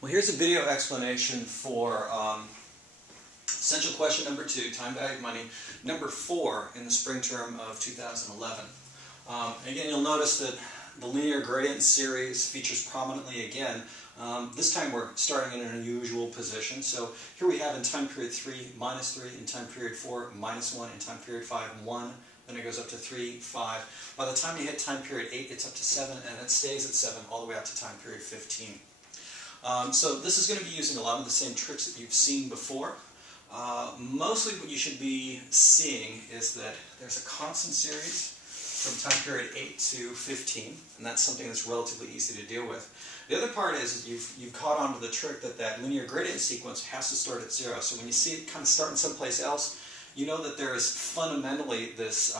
Well, here's a video explanation for essential question number 2, time value of money, number 4 in the spring term of 2011. Again, you'll notice that the linear gradient series features prominently again. This time we're starting in an unusual position. So here we have in time period 3, -3, in time period 4, -1, in time period 5, 1, then it goes up to 3, 5. By the time you hit time period 8, it's up to 7, and it stays at 7 all the way up to time period 15. So this is going to be using a lot of the same tricks that you've seen before. Mostly what you should be seeing is that there's a constant series from time period 8 to 15, and that's something that's relatively easy to deal with. The other part is you've caught on to the trick that linear gradient sequence has to start at 0. So when you see it kind of starting someplace else, you know that there is fundamentally this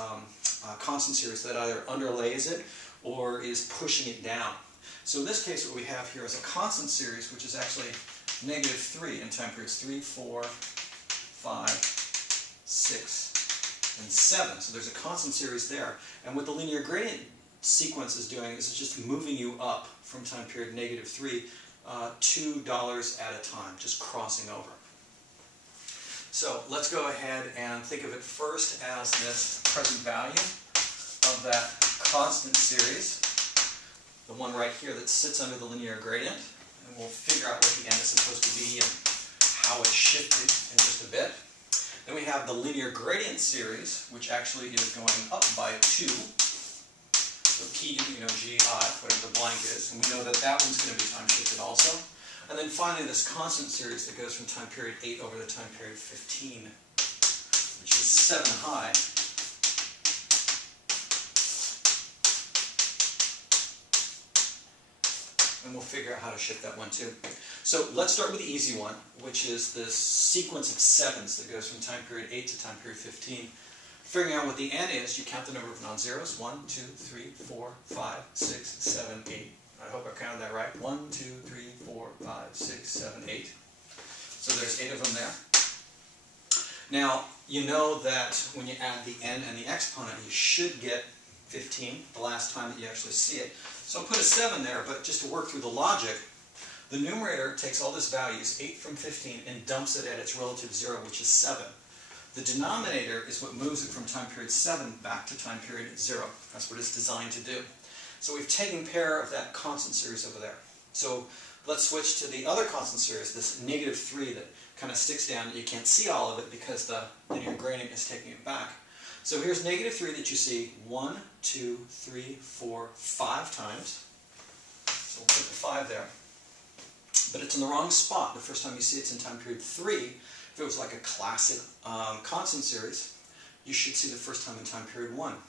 constant series that either underlays it or is pushing it down. So in this case what we have here is a constant series which is actually -3 in time periods 3, 4, 5, 6, and 7. So there's a constant series there. And what the linear gradient sequence is doing is it's just moving you up from time period -3 $2 at a time, just crossing over. So let's go ahead and think of it first as this present value of that constant series, the one right here that sits under the linear gradient, and we'll figure out what the n is supposed to be and how it's shifted in just a bit. Then we have the linear gradient series, which actually is going up by 2. So key, GI, whatever the blank is, and we know that that one's going to be time shifted also. And then finally this constant series that goes from time period 8 over to time period 15, which is 7 high. And we'll figure out how to shift that one too. So let's start with the easy one, which is this sequence of 7s that goes from time period 8 to time period 15. Figuring out what the n is, you count the number of non-zeros. 1, 2, 3, 4, 5, 6, 7, 8. I hope I counted that right. 1, 2, 3, 4, 5, 6, 7, 8. So there's 8 of them there. Now, you know that when you add the n and the exponent, you should get 15 the last time that you actually see it. So I'll put a 7 there, but just to work through the logic, the numerator takes all this values, 8 from 15, and dumps it at its relative 0, which is 7. The denominator is what moves it from time period 7 back to time period 0. That's what it's designed to do. So we've taken care of that constant series over there. So let's switch to the other constant series, this -3 that kind of sticks down. You can't see all of it because the linear gradient is taking it back. So here's -3 that you see 1, 2, 3, 4, 5 times. So we'll put the 5 there. But it's in the wrong spot. The first time you see it's in time period 3. If it was like a classic constant series, you should see the first time in time period 1.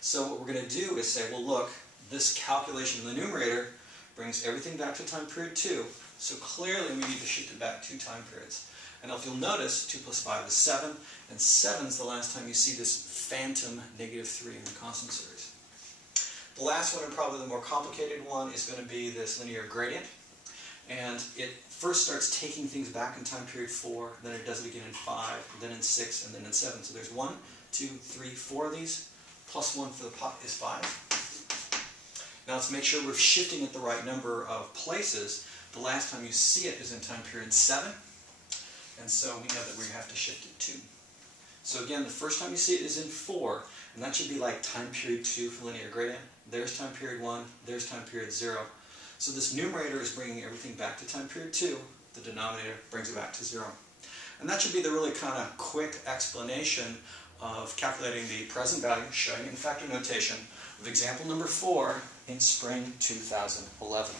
So what we're going to do is say, well look, this calculation in the numerator brings everything back to time period 2. So clearly we need to shift it back 2 time periods. And if you'll notice, 2 plus 5 is 7, and 7 is the last time you see this phantom -3 in the constant series. The last one, and probably the more complicated one, is going to be this linear gradient. And it first starts taking things back in time period 4, then it does it again in 5, then in 6, and then in 7. So there's 1, 2, 3, 4 of these, plus 1 for the pot is 5. Now let's make sure we're shifting it the right number of places. The last time you see it is in time period 7, and so we know that we have to shift it 2. So again, the first time you see it is in 4, and that should be like time period 2 for linear gradient. There's time period 1, there's time period 0. So this numerator is bringing everything back to time period 2. The denominator brings it back to 0. And that should be the really kind of quick explanation of calculating the present value, showing it in factor notation, of example number 4 in spring 2011.